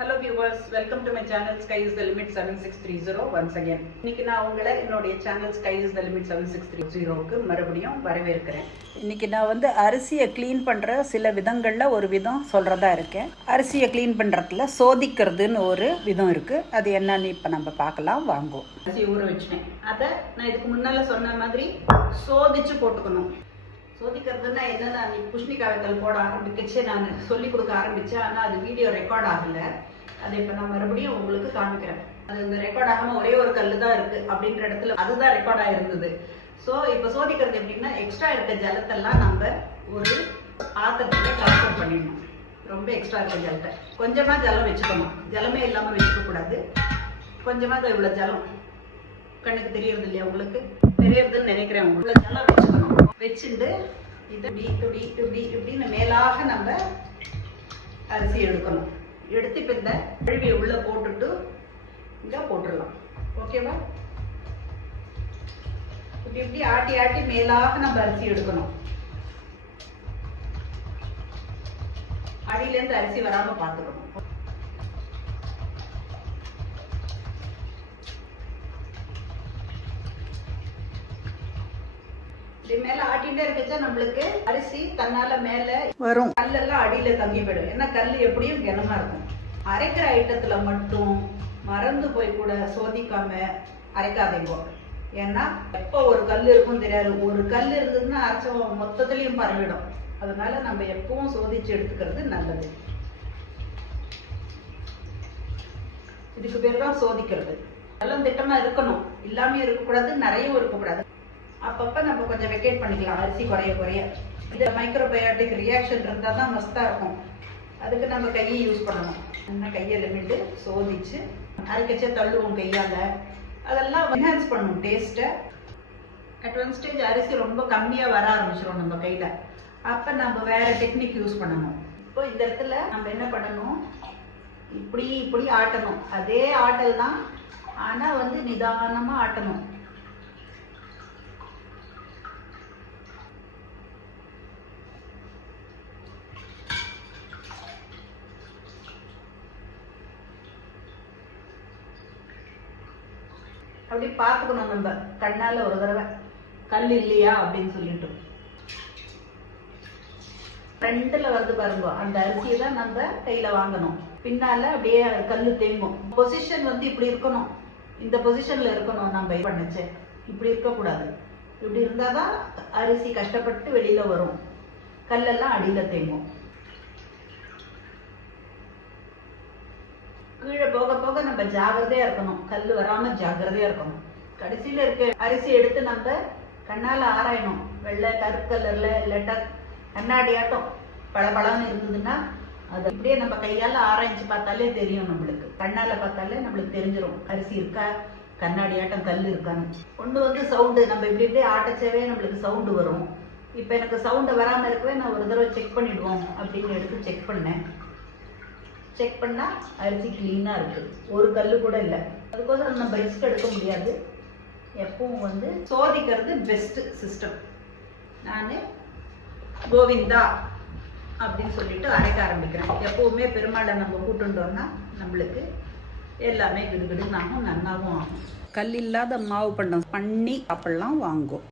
Hello viewers, welcome to my channel Sky is the Limit 7630 once again. இன்னைக்கு நான் உங்களை என்னோட channel Sky is the Limit 7630க்கு மறுபடியும் வரவேற்கிறேன். இன்னைக்கு நான் வந்து அரிசியை க்ளீன் பண்ற சில விதங்கள்ல ஒரு விதம் சொல்றதா இருக்கேன். அரிசியை க்ளீன் பண்றதுல சோதிக்கிறதுன்னு ஒரு விதம் இருக்கு. அது என்னன்னு இப்ப நம்ம பார்க்கலாம் வாங்க. அரிசி ஊற வச்சிட்டேன். அத நான் இதுக்கு முன்னால சொன்ன மாதிரி சோதிச்சு போட்டுக்கணும். சோதிக்கிறதுனா என்னன்னா நீ புஷ்ணிக்காய் வெத்தல் போட ஆரம்பிச்சு நான் சொல்லி கொடுக்க ஆரம்பிச்சேன். ஆனால் அது வீடியோ ரெக்கார்ட் ஆகலை. அதை இப்போ நான் மறுபடியும் உங்களுக்கு காமிக்கிறேன். அது இந்த ரெக்கார்ட் ஆகாமல் ஒரே ஒரு கல் தான் இருக்கு அப்படின்ற இடத்துல அதுதான் ரெக்கார்ட் ஆகிருந்தது. ஸோ இப்போ சோதிக்கிறது எப்படின்னா எக்ஸ்ட்ரா இருக்க ஜலத்தெல்லாம் நம்ம ஒரு பாத்திரத்துல ட்ரான்ஸ்ஃபர் பண்ணிடணும். ரொம்ப எக்ஸ்ட்ரா இருக்க ஜலத்தை கொஞ்சமாக ஜலம் வச்சுக்கணும். ஜலமே இல்லாமல் வச்சுக்க கூடாது. கொஞ்சமாக இவ்வளோ ஜலம் கண்ணுக்கு தெரியறது இல்லையா உங்களுக்கு தெரியறதுன்னு நினைக்கிறேன். இவ்வளோ ஜலம் வச்சுக்கணும். வச்சுட்டு இதை இப்படின்னு மேலாக நம்ம அரிசி எடுக்கணும். எடுத்து இப்போ இந்த கழுவியை உள்ள போட்டுட்டு இங்கே போட்டுடலாம். ஓகேவா? இப்படி இப்படி ஆட்டி ஆட்டி மேலாக நம்ம அரிசி எடுக்கணும். அடியிலேருந்து அரிசி வராமல் பார்த்துக்கணும். மேல ஆட்டிட்டே இருக்கச்சா நம்மளுக்கு அரிசி தன்னால மேல வரும். கல்லெல்லாம் அடியில தங்கி போயிடும். ஏன்னா கல் எப்படியும் கனமா இருக்கும். அரைக்கிற ஐட்டத்துல மட்டும் மறந்து போய் கூட சோதிக்காம அரைக்காதீங்க. ஏன்னா எப்போ ஒரு கல் இருக்கும் தெரியாது. ஒரு கல் இருந்ததுன்னா அரைச்ச மொத்தத்திலையும் பரவிடும். அதனால நம்ம எப்பவும் சோதிச்சு எடுத்துக்கிறது நல்லது. இதுக்கு பேர் தான் சோதிக்கிறது. எல்லாம் திட்டமா இருக்கணும். இல்லாம இருக்கக்கூடாது, நிறைய இருக்கக்கூடாது. அப்பப்போ நம்ம கொஞ்சம் வெக்கேட் பண்ணிக்கலாம். அரிசி குறைய இது மைக்ரோபயாட்டிக் ரியாக்ஷன் இருந்தால் தான் மஸ்தாக இருக்கும். அதுக்கு நம்ம கையை யூஸ் பண்ணணும். என்ன கையில் நின்று சோதிச்சு அரைக்கச்சே தள்ளுவோம் கையால். அதெல்லாம் என்ஹான்ஸ் பண்ணணும் டேஸ்ட்டை. அட் ஒன் ஸ்டேஜ் அரிசி ரொம்ப கம்மியாக வர ஆரம்பிச்சிடும் நம்ம கையில். அப்போ நம்ம வேறு டெக்னிக் யூஸ் பண்ணணும். இப்போ இந்த இடத்துல நம்ம என்ன பண்ணணும், இப்படி ஆட்டணும். அதே ஆட்டல் தான், ஆனால் வந்து நிதானமாக ஆட்டணும். அப்படி பார்த்துக்கணும் நம்ம கண்ணால ஒரு தடவை கல் இல்லையா அப்படின்னு சொல்லிட்டு. ஃப்ரண்ட்ல வந்து பாருங்க, அந்த அரிசியை தான் நம்ம கையில வாங்கணும். பின்னால அப்படியே கல் தேங்கும். பொசிஷன் வந்து இப்படி இருக்கணும். இந்த பொசிஷன்ல இருக்கணும். நம்ம பண்ணுச்சு இப்படி இருக்கக்கூடாது. இப்படி இருந்தாதான் அரிசி கஷ்டப்பட்டு வெளியில வரும். கல்லெல்லாம் அடியில தேங்கும். கீழே போக போக நம்ம ஜாகிரதையா இருக்கணும். கல் வராம ஜாகிரதையா இருக்கணும். கடைசியில இருக்க அரிசி எடுத்து நம்ம கண்ணால ஆராயணும். வெள்ளை கருப்பு கலர்ல இல்லாட்டா கண்ணாடியாட்டம் பளபளன்னு இருந்ததுன்னா அது இப்படியே நம்ம கையால ஆராய்ச்சி பார்த்தாலே தெரியும். நம்மளுக்கு கண்ணால பார்த்தாலே நம்மளுக்கு தெரிஞ்சிடும் அரிசி இருக்கா, கண்ணாடியாட்டம் கல் இருக்கான்னு. ஒண்ணு வந்து சவுண்டு. நம்ம இப்படி ஆட்டச்சவே நம்மளுக்கு சவுண்டு வரும். இப்ப எனக்கு சவுண்டு வராம இருக்கவே நான் ஒரு தடவை செக் பண்ணிடுவோம் அப்படின்னு எடுத்து செக் பண்ணேன். செக் பண்ணால் அரிசி க்ளீனாக இருக்குது. ஒரு கல் கூட இல்லை. அதுக்கோசரம் நம்ம ரிஸ்க் எடுக்க முடியாது. எப்பவும் வந்து சோதிக்கிறது பெஸ்ட் சிஸ்டம். நான் கோவிந்தா அப்படின்னு சொல்லிட்டு அரைக்க ஆரம்பிக்கிறேன். எப்பவுமே பெருமாளை நம்ம கூட்டுட்டோம்னா நம்மளுக்கு எல்லாமே கிடுகிடுன்னு ஆகும், நன்னாவும் ஆகும். கல் இல்லாத மாவு பண்டம் பண்ணி சாப்பிடலாம் வாங்கும்.